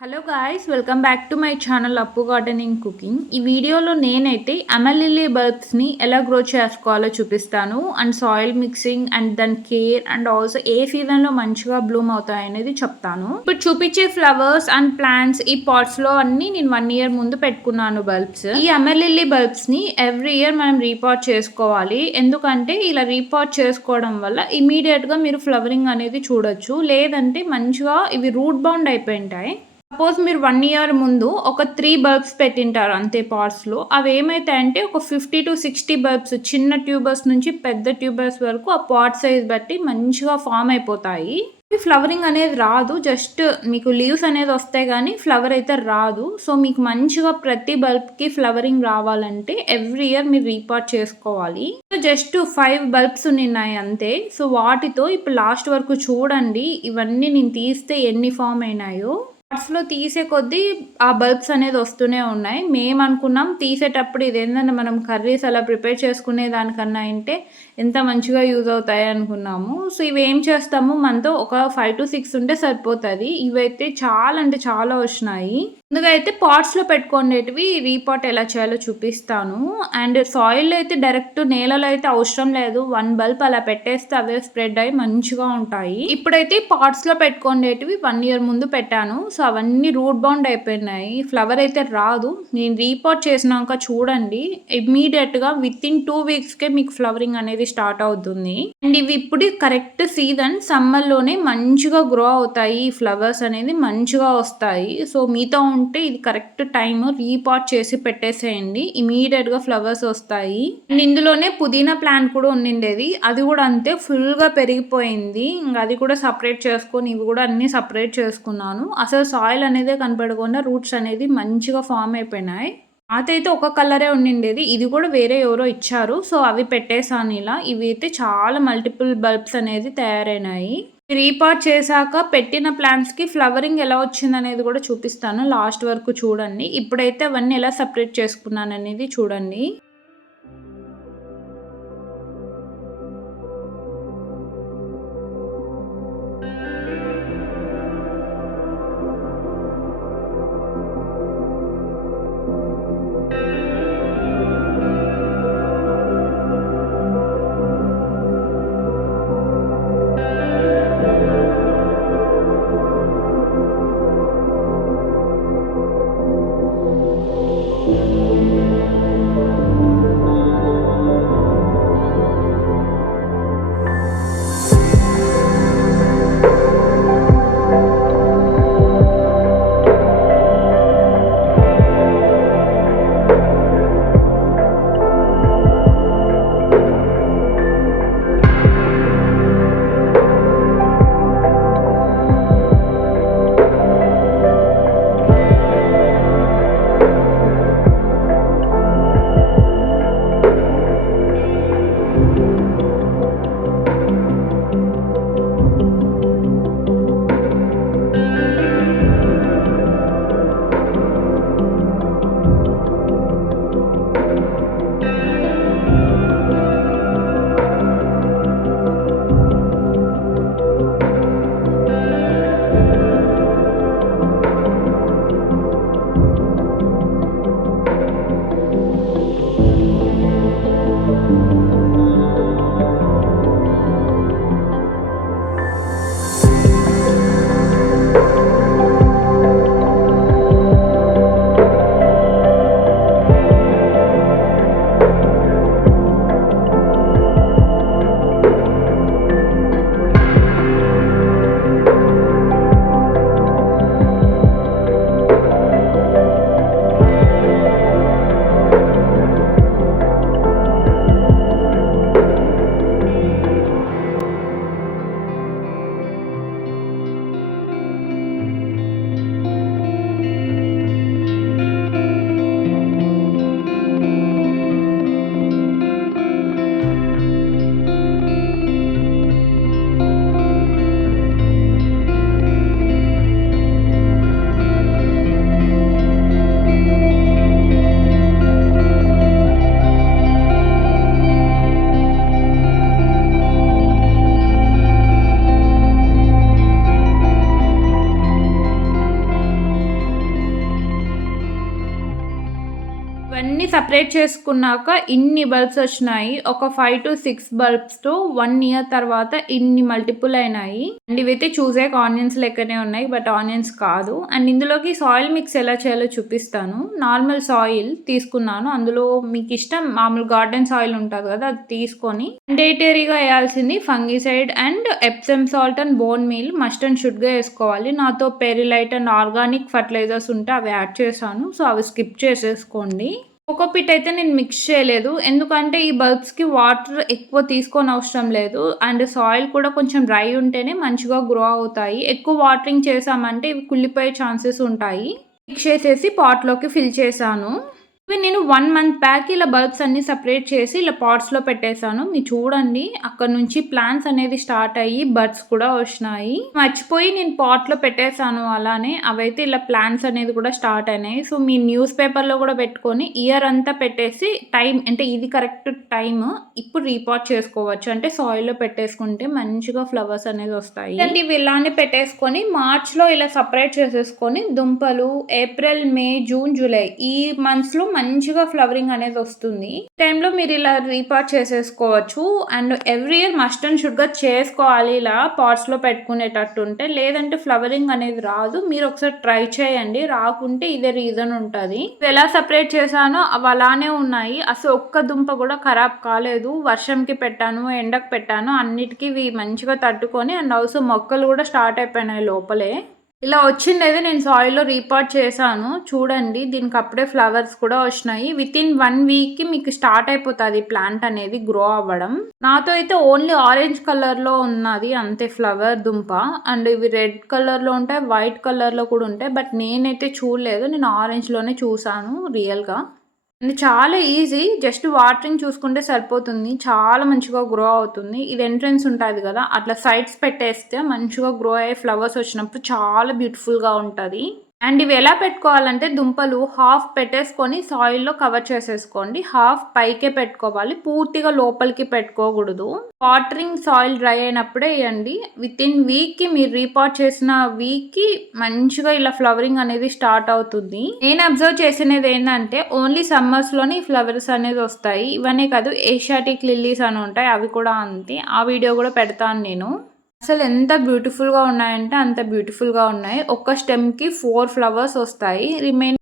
Hello guys, welcome back to my channel అప్పు gardening cooking. ఈ వీడియోలో నేనైతే అమలిల్లీ బల్బ్స్ని ఎలా గ్రో చేసుకోవాలో చూపిస్తాను. అండ్ సాయిల్ మిక్సింగ్ అండ్ దాని కేర్ అండ్ ఆల్సో ఏ సీజన్లో మంచిగా బ్లూమ్ అవుతాయి అనేది చెప్తాను. ఇప్పుడు చూపించే ఫ్లవర్స్ అండ్ ప్లాంట్స్ ఈ పాట్స్లో అన్ని నేను 1 year ముందు పెట్టుకున్నాను బల్బ్స్. ఈ అమలిల్లీ బల్బ్స్ని ఎవ్రీ ఇయర్ మనం రీపాట్ చేసుకోవాలి. ఎందుకంటే ఇలా రీపాట్ చేసుకోవడం వల్ల ఇమీడియట్గా మీరు ఫ్లవరింగ్ అనేది చూడొచ్చు. లేదంటే మంచిగా ఇవి రూట్ బౌండ్ అయిపోయింటాయి. సపోజ్ మీరు 1 year ముందు ఒక 3 బల్బ్స్ పెట్టింటారు అంతే పాట్స్లో. అవి ఏమవుతాయంటే ఒక 50 to 60 బల్బ్స్ చిన్న ట్యూబర్స్ నుంచి పెద్ద ట్యూబర్స్ వరకు ఆ పాట్ సైజ్ బట్టి మంచిగా ఫామ్ అయిపోతాయి. ఫ్లవరింగ్ అనేది రాదు, జస్ట్ మీకు లీవ్స్ అనేది వస్తాయి కానీ ఫ్లవర్ అయితే రాదు. సో మీకు మంచిగా ప్రతి బల్బ్కి ఫ్లవరింగ్ రావాలంటే ఎవ్రీ ఇయర్ మీరు రీపాట్ చేసుకోవాలి. జస్ట్ 5 బల్బ్స్ ఉన్నాయి అంతే. సో వాటితో ఇప్పుడు లాస్ట్ వరకు చూడండి, ఇవన్నీ నేను తీస్తే ఎన్ని ఫామ్ అయినాయో. పాట్స్లో తీసే కొద్దీ ఆ బల్బ్స్ అనేది వస్తూనే ఉన్నాయి. మేము అనుకున్నాం తీసేటప్పుడు ఇదేంటంటే మనం కర్రీస్ అలా ప్రిపేర్ చేసుకునే దానికన్నా అంటే ఎంత మంచిగా యూజ్ అవుతాయి అనుకున్నాము. సో ఇవి ఏం చేస్తాము, మనతో ఒక 5 to 6 ఉంటే సరిపోతుంది. ఇవైతే చాలా అంటే చాలా వచ్చినాయి. ముందుగా అయితే పాట్స్లో పెట్టుకునేటివి రీపాట్ ఎలా చేయాలో చూపిస్తాను. అండ్ సాయిల్ అయితే డైరెక్ట్ నేలలో అయితే అవసరం లేదు. 1 బల్బ్ అలా పెట్టేస్తే అవే స్ప్రెడ్ అయ్యి మంచిగా ఉంటాయి. ఇప్పుడైతే పాట్స్లో పెట్టుకునేటివి 1 year ముందు పెట్టాను. సో అవన్నీ రూట్ బౌండ్ అయిపోయినాయి. ఫ్లవర్ అయితే రాదు. నేను రీపాట్ చేసినాక చూడండి, ఇమ్మీడియట్గా విత్-ఇన్ 2 weeksకే మీకు ఫ్లవరింగ్ అనేది స్టార్ట్ అవుతుంది. అండ్ ఇవి ఇప్పుడు కరెక్ట్ సీజన్, సమ్మర్లోనే మంచిగా గ్రో అవుతాయి. ఈ ఫ్లవర్స్ అనేది మంచిగా వస్తాయి. సో మీతో ఉంటే ఇది కరెక్ట్ టైం, రీపాట్ చేసి పెట్టేసేయండి, ఇమీడియట్గా ఫ్లవర్స్ వస్తాయి. అండ్ ఇందులోనే పుదీనా ప్లాంట్ కూడా ఉండిండేది, అది కూడా అంతే ఫుల్గా పెరిగిపోయింది. ఇంకా అది కూడా సపరేట్ చేసుకొని ఇవి కూడా అన్ని సపరేట్ చేసుకున్నాను. అసలు సాయిల్ అనేది కనపడకుండా రూట్స్ అనేది మంచిగా ఫామ్ అయిపోయినాయి. అదైతే ఒక కలరే ఉండిండేది, ఇది కూడా వేరే ఎవరో ఇచ్చారు. సో అవి పెట్టేసాను ఇలా. ఇవి అయితే చాలా మల్టిపుల్ బల్బ్స్ అనేది తయారైనాయి. రీపాట్ చేశాక పెట్టిన ప్లాంట్స్కి ఫ్లవరింగ్ ఎలా వచ్చింది అనేది కూడా చూపిస్తాను, లాస్ట్ వరకు చూడండి. ఇప్పుడైతే అవన్నీ ఎలా సపరేట్ చేసుకున్నాను అనేది చూడండి. ఇవన్నీ సెపరేట్ చేసుకున్నాక ఇన్ని బల్బ్స్ వచ్చినాయి. ఒక 5-6 బల్బ్స్‌తో 1 ఇయర్ తర్వాత ఇన్ని మల్టిపుల్ అయినాయి. అండ్ ఇవైతే చూసాక ఆనియన్స్ లెక్కనే ఉన్నాయి. బట్ ఆనియన్స్ కాదు. అండ్ ఇందులోకి సాయిల్ మిక్స్ ఎలా చేయాలో చూపిస్తాను. నార్మల్ సాయిల్ తీసుకున్నాను. అందులో మీకు ఇష్టం మామూలు గార్డెన్ సాయిల్ ఉంటుంది కదా, అది తీసుకొని మ్యాండేటరీగా వేయాల్సింది fungicide and epsom salt and bone meal must and షుడ్గా వేసుకోవాలి. నాతో పెరిలైట్ అండ్ ఆర్గానిక్ ఫర్టిలైజర్స్ ఉంటే అవి యాడ్ చేశాను. సో అవి స్కిప్ చేసేసుకోండి. కోకోపీట్ అయితే నేను మిక్స్ చేయలేదు. ఎందుకంటే ఈ బల్బ్స్‌కి వాటర్ ఎక్కువ తీసుకోనవసరం లేదు. అండ్ సాయిల్ కూడా కొంచెం డ్రై ఉంటేనే మంచిగా గ్రో అవుతాయి. ఎక్కువ వాటరింగ్ చేశామంటే ఇవి కుళ్ళిపోయే ఛాన్సెస్ ఉంటాయి. మిక్స్ చేసేసి పాట్‌లోకి ఫిల్ చేశాను. ఇవి నేను 1 మంత్ బ్యాక్ ఇలా బల్బ్స్ అన్నీ సెపరేట్ చేసి ఇలా పాట్స్‌లో పెట్టేశాను. మీరు చూడండి అక్కడ నుంచి ప్లాంట్స్ అనేది స్టార్ట్ అయ్యి బడ్స్ కూడా వచ్చినాయి. మర్చిపోయి నేను పాట్‌లో పెట్టేశాను అలానే. అవైతే ఇలా ప్లాంట్స్ అనేది కూడా స్టార్ట్ అయినాయి. సో మీ న్యూస్ పేపర్‌లో కూడా పెట్టుకొని ఇయర్ అంతా పెట్టేసి టైం అంటే ఇది కరెక్ట్ టైమ్ ఇప్పుడు రీపాట్ చేసుకోవచ్చు. అంటే సాయిల్‌లో పెట్టేసుకుంటే మంచిగా ఫ్లవర్స్ అనేది వస్తాయి. అంటే ఇవి ఇలానే పెట్టేసుకొని మార్చ్‌లో ఇలా సెపరేట్ చేసేసుకొని దుంపలు ఏప్రిల్, మే, జూన్, జూలై ఈ మంత్స్‌లో మంచిగా ఫ్లవరింగ్ అనేది వస్తుంది. ఈ టైంలో మీరు ఇలా రీపాట్ చేసేసుకోవచ్చు. And every year must and షుడ్గా చేసుకోవాలి ఇలా పాట్స్‌లో పెట్టుకునేటట్టు ఉంటే. లేదంటే ఫ్లవరింగ్ అనేది రాదు. మీరు ఒకసారి ట్రై చేయండి. రాకుంటే ఇదే రీజన్ ఉంటుంది. ఎలా సెపరేట్ చేశానో అవి అలానే ఉన్నాయి. అసలు ఒక్క దుంప కూడా ఖరాబ్ కాలేదు. వర్షంకి పెట్టాను, ఎండకు పెట్టాను, అన్నిటికీ ఇవి మంచిగా తట్టుకొని అండ్ ఆల్సో మొక్కలు కూడా స్టార్ట్ అయిపోయినాయి లోపలే. ఇలా వచ్చిందైతే నేను సాయిల్‌లో రీపాట్ చేశాను. చూడండి దీనికి అప్పుడే ఫ్లవర్స్ కూడా వచ్చినాయి. వితిన్ 1 వీక్‌కి మీకు స్టార్ట్ అయిపోతుంది ప్లాంట్ అనేది గ్రో అవ్వడం. నాతో అయితే ఓన్లీ ఆరెంజ్ కలర్‌లో ఉన్నది అంతే ఫ్లవర్ దుంప. అండ్ ఇవి రెడ్ కలర్‌లో ఉంటాయి, వైట్ కలర్‌లో కూడా ఉంటాయి. బట్ నేనైతే చూడలేదు. నేను ఆరెంజ్‌లోనే చూసాను రియల్‌గా. అండ్ చాలా ఈజీ. జస్ట్ వాటరింగ్ చూసుకుంటే సరిపోతుంది. చాలా మంచిగా గ్రో అవుతుంది. ఇది ఎంట్రన్స్ ఉంటుంది కదా, అట్లా సైడ్స్ పెట్టేస్తే మంచిగా గ్రో అయ్యే ఫ్లవర్స్ వచ్చినప్పుడు చాలా బ్యూటిఫుల్‌గా ఉంటది. అండ్ ఇవి ఎలా పెట్టుకోవాలంటే దుంపలు హాఫ్ పెట్టేసుకొని సాయిల్‌లో కవర్ చేసేసుకోండి. హాఫ్ పైకే పెట్టుకోవాలి. పూర్తిగా లోపలికి పెట్టుకోకూడదు. వాటరింగ్ సాయిల్ డ్రై అయినప్పుడే వేయండి. వితిన్ వీక్‌కి మీరు రీపాట్ చేసిన వీక్‌కి మంచిగా ఇలా ఫ్లవరింగ్ అనేది స్టార్ట్ అవుతుంది. నేను అబ్జర్వ్ చేసినది ఏంటంటే ఓన్లీ సమ్మర్స్‌లోనే ఈ ఫ్లవర్స్ అనేది వస్తాయి. ఇవన్నీ కాదు ఏషియాటిక్ లిల్లీస్ అని ఉంటాయి. అవి కూడా అంతే. ఆ వీడియో కూడా పెడతాను నేను. అసలు ఎంత బ్యూటిఫుల్‌గా ఉన్నాయంటే అంత బ్యూటిఫుల్‌గా ఉన్నాయి. ఒక్క స్టెమ్‌కి 4 ఫ్లవర్స్ వస్తాయి. రిమైనింగ్